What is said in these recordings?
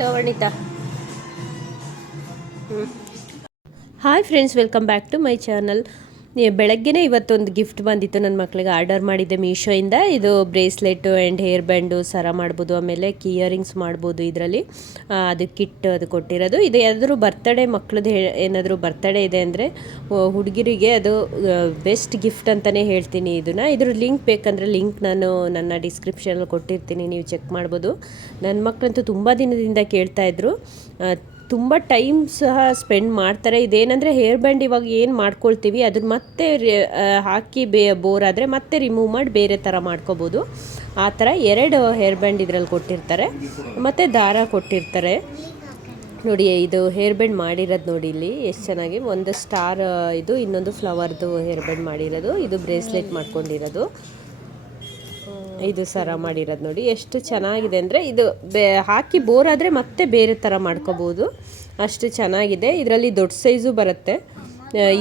ತವಣಿತಾ hi friends, welcome back to my channel. ಬೆಳಗ್ಗೆನೇ ಇವತ್ತೊಂದು gift ಬಂದಿತ್ತು ನನ್ನ ಮಕ್ಕಳಿಗೆ. ಆರ್ಡರ್ ಮಾಡಿದ್ದೆ ಮೀಶೋಯಿಂದ. ಇದು ಬ್ರೇಸ್ಲೆಟು ಆ್ಯಂಡ್ ಹೇರ್ ಬ್ಯಾಂಡು ಸರ ಮಾಡ್ಬೋದು, ಆಮೇಲೆ ಇಯರಿಂಗ್ಸ್ ಮಾಡ್ಬೋದು. ಇದರಲ್ಲಿ ಅದು ಕಿಟ್ ಅದು ಕೊಟ್ಟಿರೋದು. ಇದು ಯಾವ್ದಾದ್ರು ಬರ್ತಡೇ ಮಕ್ಕಳದ್ದು ಏನಾದರೂ ಬರ್ತಡೇ ಇದೆ ಅಂದರೆ ಹುಡುಗಿರಿಗೆ ಅದು ಬೆಸ್ಟ್ ಗಿಫ್ಟ್ ಅಂತಲೇ ಹೇಳ್ತೀನಿ. ಇದ್ರ ಲಿಂಕ್ ಬೇಕಂದರೆ ಲಿಂಕ್ ನಾನು ನನ್ನ ಡಿಸ್ಕ್ರಿಪ್ಷನಲ್ಲಿ ಕೊಟ್ಟಿರ್ತೀನಿ, ನೀವು ಚೆಕ್ ಮಾಡ್ಬೋದು. ನನ್ನ ಮಕ್ಕಳಂತೂ ತುಂಬ ದಿನದಿಂದ ಕೇಳ್ತಾಯಿದ್ರು. ತುಂಬ ಟೈಮ್ ಸಹ ಸ್ಪೆಂಡ್ ಮಾಡ್ತಾರೆ. ಇದೇನೆಂದರೆ ಹೇರ್ ಬ್ಯಾಂಡ್ ಇವಾಗ ಏನು ಮಾಡ್ಕೊಳ್ತೀವಿ ಅದನ್ನ ಮತ್ತೆ ಹಾಕಿ ಬೋರ್ ಆದರೆ ಮತ್ತೆ ರಿಮೂವ್ ಮಾಡಿ ಬೇರೆ ಥರ ಮಾಡ್ಕೋಬೋದು. ಆ ಥರ 2 ಹೇರ್ ಬ್ಯಾಂಡ್ ಇದರಲ್ಲಿ ಕೊಟ್ಟಿರ್ತಾರೆ, ಮತ್ತು ದಾರ ಕೊಟ್ಟಿರ್ತಾರೆ. ನೋಡಿ, ಇದು ಹೇರ್ ಬ್ಯಾಂಡ್ ಮಾಡಿರೋದು ನೋಡಿ ಇಲ್ಲಿ ಎಷ್ಟು ಚೆನ್ನಾಗಿ. ಒಂದು ಸ್ಟಾರ್ ಇದು, ಇನ್ನೊಂದು ಫ್ಲವರ್ದು ಹೇರ್ ಬ್ಯಾಂಡ್ ಮಾಡಿರೋದು. ಇದು ಬ್ರೇಸ್ಲೆಟ್ ಮಾಡ್ಕೊಂಡಿರೋದು. ಇದು ಸರ ಮಾಡಿರೋದು ನೋಡಿ ಎಷ್ಟು ಚೆನ್ನಾಗಿದೆ ಅಂದರೆ, ಇದು ಹಾಕಿ ಬೋರ್ ಆದರೆ ಮತ್ತೆ ಬೇರೆ ಥರ ಮಾಡ್ಕೋಬೋದು, ಅಷ್ಟು ಚೆನ್ನಾಗಿದೆ. ಇದರಲ್ಲಿ ದೊಡ್ಡ ಸೈಜು ಬರುತ್ತೆ.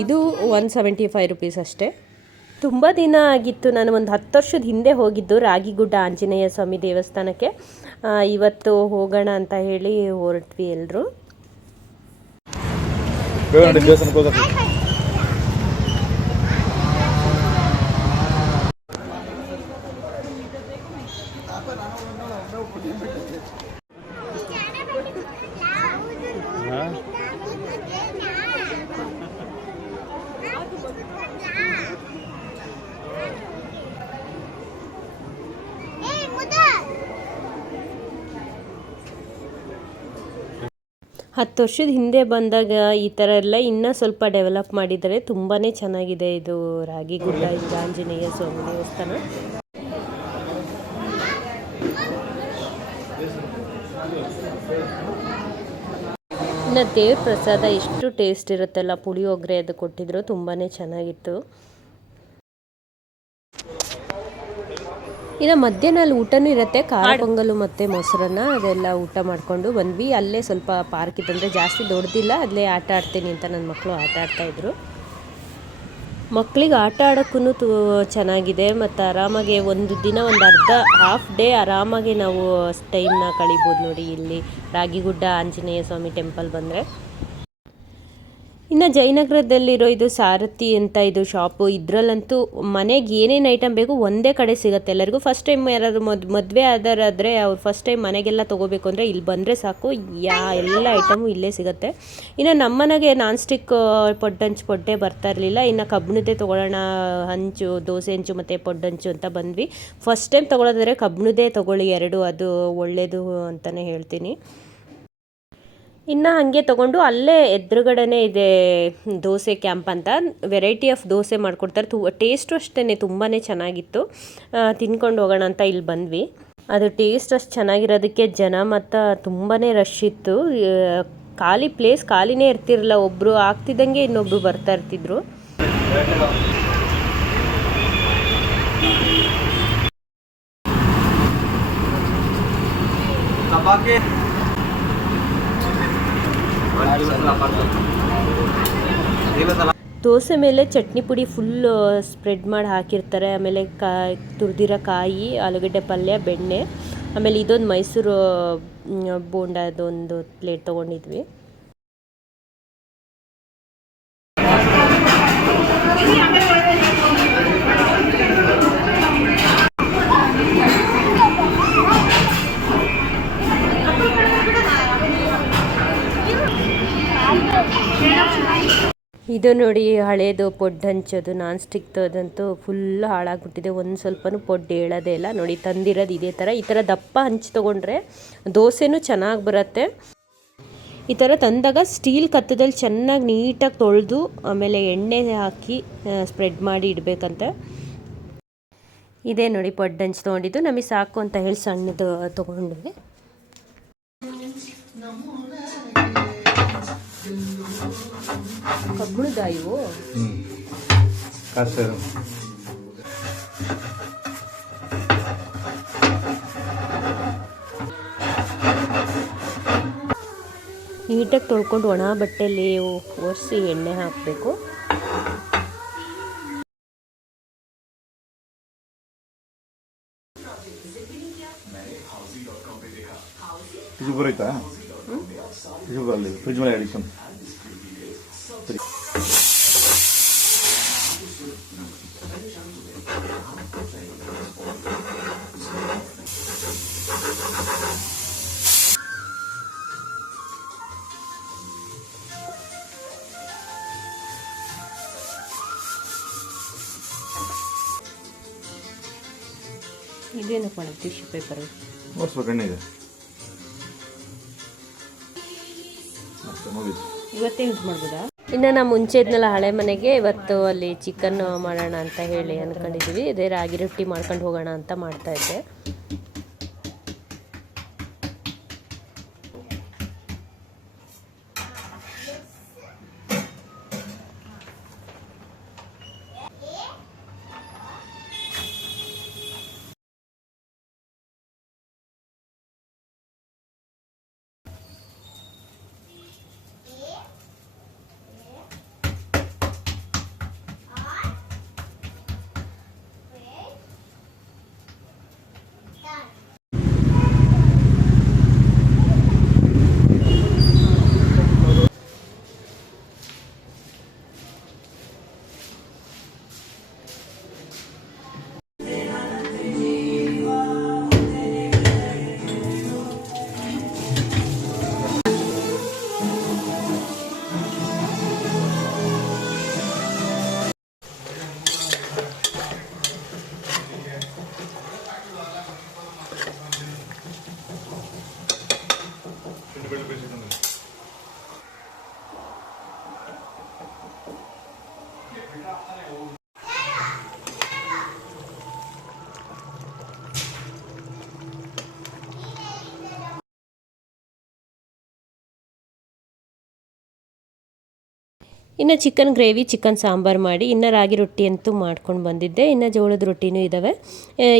ಇದು 175 ರುಪೀಸ್ ಅಷ್ಟೇ. ತುಂಬ ದಿನ ಆಗಿತ್ತು, ನಾನು ಒಂದು 10 ವರ್ಷದ ಹಿಂದೆ ಹೋಗಿದ್ದು ರಾಗಿಗುಡ್ಡ ಆಂಜನೇಯ ಸ್ವಾಮಿ ದೇವಸ್ಥಾನಕ್ಕೆ. ಇವತ್ತು ಹೋಗೋಣ ಅಂತ ಹೇಳಿ ಹೊರಟ್ವಿ ಎಲ್ಲರೂ. ಹತ್ತು ವರ್ಷದ ಹಿಂದೆ ಬಂದಾಗ ಈ ಥರ ಎಲ್ಲ ಇನ್ನೂ ಸ್ವಲ್ಪ ಡೆವಲಪ್ ಮಾಡಿದ್ದಾರೆ. ತುಂಬಾ ಚೆನ್ನಾಗಿದೆ ಇದು ರಾಗಿಗುಡ್ಡ ಆಂಜನೇಯ ಸ್ವಾಮಿ ದೇವಸ್ಥಾನ. ಇನ್ನು ದೇವ್ರ ಪ್ರಸಾದ ಎಷ್ಟು ಟೇಸ್ಟ್ ಇರುತ್ತಲ್ಲ, ಪುಳಿಯೋಗರೆ ಅದು ಕೊಟ್ಟಿದ್ರು, ತುಂಬಾ ಚೆನ್ನಾಗಿತ್ತು. ಇನ್ನು ಮಧ್ಯಾಹ್ನಲ್ಲಿ ಊಟನೂ ಇರುತ್ತೆ, ಖಾರ ಪೊಂಗಲು ಮತ್ತು ಮೊಸರನ್ನ ಅದೆಲ್ಲ ಊಟ ಮಾಡಿಕೊಂಡು ಬಂದ್ವಿ. ಅಲ್ಲೇ ಸ್ವಲ್ಪ ಪಾರ್ಕ್ ಇತ್ತಂದರೆ ಜಾಸ್ತಿ ದೊಡ್ಡದಿಲ್ಲ, ಅಲ್ಲೇ ಆಟ ಆಡ್ತೀನಿ ಅಂತ ನನ್ನ ಮಕ್ಕಳು ಆಟ ಆಡ್ತಾಯಿದ್ರು. ಮಕ್ಕಳಿಗೆ ಆಟ ಆಡೋಕ್ಕೂ ಚೆನ್ನಾಗಿದೆ, ಮತ್ತು ಆರಾಮಾಗಿ ಒಂದು ದಿನ ಒಂದು ಹಾಫ್ ಡೇ ಆರಾಮಾಗಿ ನಾವು ಟೈಮ್ನ ಕಳಿಬೋದು ನೋಡಿ ಇಲ್ಲಿ ರಾಗಿಗುಡ್ಡ ಆಂಜನೇಯ ಸ್ವಾಮಿ ಟೆಂಪಲ್ ಬಂದರೆ. ಇನ್ನು ಜಯನಗರದಲ್ಲಿರೋ ಇದು ಸಾರಥಿ ಅಂತ ಇದು ಶಾಪು. ಇದರಲ್ಲಂತೂ ಮನೆಗೆ ಏನೇನು ಐಟಮ್ ಬೇಕು ಒಂದೇ ಕಡೆ ಸಿಗುತ್ತೆ ಎಲ್ಲರಿಗೂ. ಫಸ್ಟ್ ಟೈಮ್ ಯಾರಾದ್ರು ಮದುವೆ ಆದರಾದರೆ ಅವ್ರು ಫಸ್ಟ್ ಟೈಮ್ ಮನೆಗೆಲ್ಲ ತೊಗೋಬೇಕು ಅಂದರೆ ಇಲ್ಲಿ ಬಂದರೆ ಸಾಕು, ಎಲ್ಲ ಐಟಮು ಇಲ್ಲೇ ಸಿಗುತ್ತೆ. ಇನ್ನು ನಮ್ಮ ಮನೆಗೆ ನಾನ್ ಸ್ಟಿಕ್ ಪೊಡ್ಡೆ ಬರ್ತಾ ಇರಲಿಲ್ಲ. ಇನ್ನು ಕಬ್ಬಿಣದೇ ತೊಗೊಳ್ಳೋಣ, ಹಂಚು, ದೋಸೆ ಹಂಚು ಮತ್ತು ಪೊಡ್ಡಂಚು ಅಂತ ಬಂದ್ವಿ. ಫಸ್ಟ್ ಟೈಮ್ ತೊಗೊಳೋದಾದರೆ ಕಬ್ಬಿಣದೇ ತೊಗೊಳ್ಳಿ, 2 ಅದು ಒಳ್ಳೆಯದು ಅಂತಲೇ ಹೇಳ್ತೀನಿ. ಇನ್ನು ಹಾಗೆ ತೊಗೊಂಡು ಅಲ್ಲೇ ಎದುರುಗಡೆನೇ ಇದೆ ದೋಸೆ ಕ್ಯಾಂಪ್ ಅಂತ. ವೆರೈಟಿ ಆಫ್ ದೋಸೆ ಮಾಡಿಕೊಡ್ತಾರೆ. ಟೇಸ್ಟು ಅಷ್ಟೇ ತುಂಬಾ ಚೆನ್ನಾಗಿತ್ತು. ತಿನ್ಕೊಂಡು ಹೋಗೋಣ ಅಂತ ಇಲ್ಲಿ ಬಂದ್ವಿ. ಅದು ಟೇಸ್ಟ್ ಅಷ್ಟು ಚೆನ್ನಾಗಿರೋದಕ್ಕೆ ಜನ ಮತ್ತು ತುಂಬಾ ರಶ್ ಇತ್ತು. ಪ್ಲೇಸ್ ಖಾಲಿನೇ ಇರ್ತಿರಲಿಲ್ಲ. ಒಬ್ಬರು ಆಗ್ತಿದ್ದಂಗೆ ಇನ್ನೊಬ್ಬರು ಬರ್ತಾ ಇರ್ತಿದ್ರು. ದೋಸೆ ಮೇಲೆ ಚಟ್ನಿ ಪುಡಿ ಫುಲ್ ಸ್ಪ್ರೆಡ್ ಮಾಡಿ ಹಾಕಿರ್ತಾರೆ. ಆಮೇಲೆ ತುರಿದಿರೋ ಕಾಯಿ, ಆಲೂಗಡ್ಡೆ ಪಲ್ಯ, ಬೆಣ್ಣೆ, ಆಮೇಲೆ ಇದೊಂದು ಮೈಸೂರು ಬೋಂಡದೊಂದು ಪ್ಲೇಟ್ ತೊಗೊಂಡಿದ್ವಿ. ಇದು ನೋಡಿ ಹಳೇದು ಪೊಡ್ ಹಂಚೋದು ನಾನ್ ಸ್ಟಿಕ್ದು, ಅದಂತೂ ಫುಲ್ ಹಾಳಾಗ್ಬಿಟ್ಟಿದೆ. ಒಂದು ಸ್ವಲ್ಪನೂ ಪೊಡ್ ಹೇಳೋದೇ ಇಲ್ಲ. ನೋಡಿ ತಂದಿರೋದು ಇದೇ ಥರ. ಈ ಥರ ದಪ್ಪ ಹಂಚು ತೊಗೊಂಡ್ರೆ ದೋಸೆನೂ ಚೆನ್ನಾಗಿ ಬರುತ್ತೆ. ಈ ಥರ ತಂದಾಗ ಸ್ಟೀಲ್ ಕತ್ತದಲ್ಲಿ ಚೆನ್ನಾಗಿ ನೀಟಾಗಿ ತೊಳೆದು ಆಮೇಲೆ ಎಣ್ಣೆ ಹಾಕಿ ಸ್ಪ್ರೆಡ್ ಮಾಡಿ ಇಡಬೇಕಂತೆ. ಇದೇ ನೋಡಿ ಪಡ್ಡು ಹಂಚು ತೊಗೊಂಡಿದ್ದು, ನಮಗೆ ಸಾಕು ಅಂತ ಹೇಳಿ ಸಣ್ಣದು ತೊಗೊಂಡ್ವಿ. ಕಬ್ಬಣದ ಇವು ನೀಟಾಗಿ ತೊಳ್ಕೊಂಡು ಒಣ ಬಟ್ಟೆಯಲ್ಲಿ ಒರೆಸಿ ಎಣ್ಣೆ ಹಾಕಬೇಕು. ಇದು ಬರೋಯ್ತಾ ಇದು ಬರಲಿ ಫ್ರಿಜ್ ಮೇಲೆ ಅಡಿಷನ್. ಇದೇನಪ್ಪ ಮಾಡೋದು ಟಿಶ್ಯೂ ಪೇಪರ್ ಒರೆಸ್ಬೇಕು ಎಣ್ಣೆಗೆ. ಇವತ್ತೇ ಯೂಸ್ ಮಾಡ್ಬೋದಾ? ಇನ್ನು ನಾವು ಮುಂಚೆ ಇದ್ನೆಲ್ಲ ಹಳೆ ಮನೆಗೆ ಇವತ್ತು ಅಲ್ಲಿ ಚಿಕನ್ ಮಾಡೋಣ ಅಂತ ಹೇಳಿ ಅಂದ್ಕೊಂಡಿದ್ದೀವಿ. ಇದೇ ರಾಗಿ ರೊಟ್ಟಿ ಮಾಡ್ಕೊಂಡು ಹೋಗೋಣ ಅಂತ ಮಾಡ್ತಾ ಇದ್ದೆ. ಇನ್ನು ಚಿಕನ್ ಗ್ರೇವಿ, ಚಿಕನ್ ಸಾಂಬಾರು ಮಾಡಿ ಇನ್ನು ರಾಗಿ ರೊಟ್ಟಿ ಅಂತೂ ಮಾಡ್ಕೊಂಡು ಬಂದಿದ್ದೆ. ಇನ್ನು ಜೋಳದ ರೊಟ್ಟಿನೂ ಇದ್ದಾವೆ.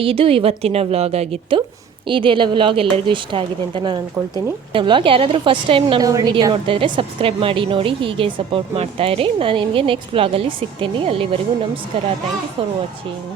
ಇದು ಇವತ್ತಿನ ವ್ಲಾಗ್ ಆಗಿತ್ತು. ಇದೆಲ್ಲ ವ್ಲಾಗ್ ಎಲ್ಲರಿಗೂ ಇಷ್ಟ ಆಗಿದೆ ಅಂತ ನಾನು ಅಂದ್ಕೊಳ್ತೀನಿ. ವ್ಲಾಗ್ ಯಾರಾದರೂ ಫಸ್ಟ್ ಟೈಮ್ ನಮ್ಮ ವಿಡಿಯೋ ನೋಡ್ತಾ ಇದ್ದರೆ ಸಬ್ಸ್ಕ್ರೈಬ್ ಮಾಡಿ ನೋಡಿ, ಹೀಗೆ ಸಪೋರ್ಟ್ ಮಾಡ್ತಾ ಇರಿ. ನಾನು ನಿಮಗೆ ನೆಕ್ಸ್ಟ್ ವ್ಲಾಗಲ್ಲಿ ಸಿಗ್ತೀನಿ. ಅಲ್ಲಿವರೆಗೂ ನಮಸ್ಕಾರ. Thank you for watching.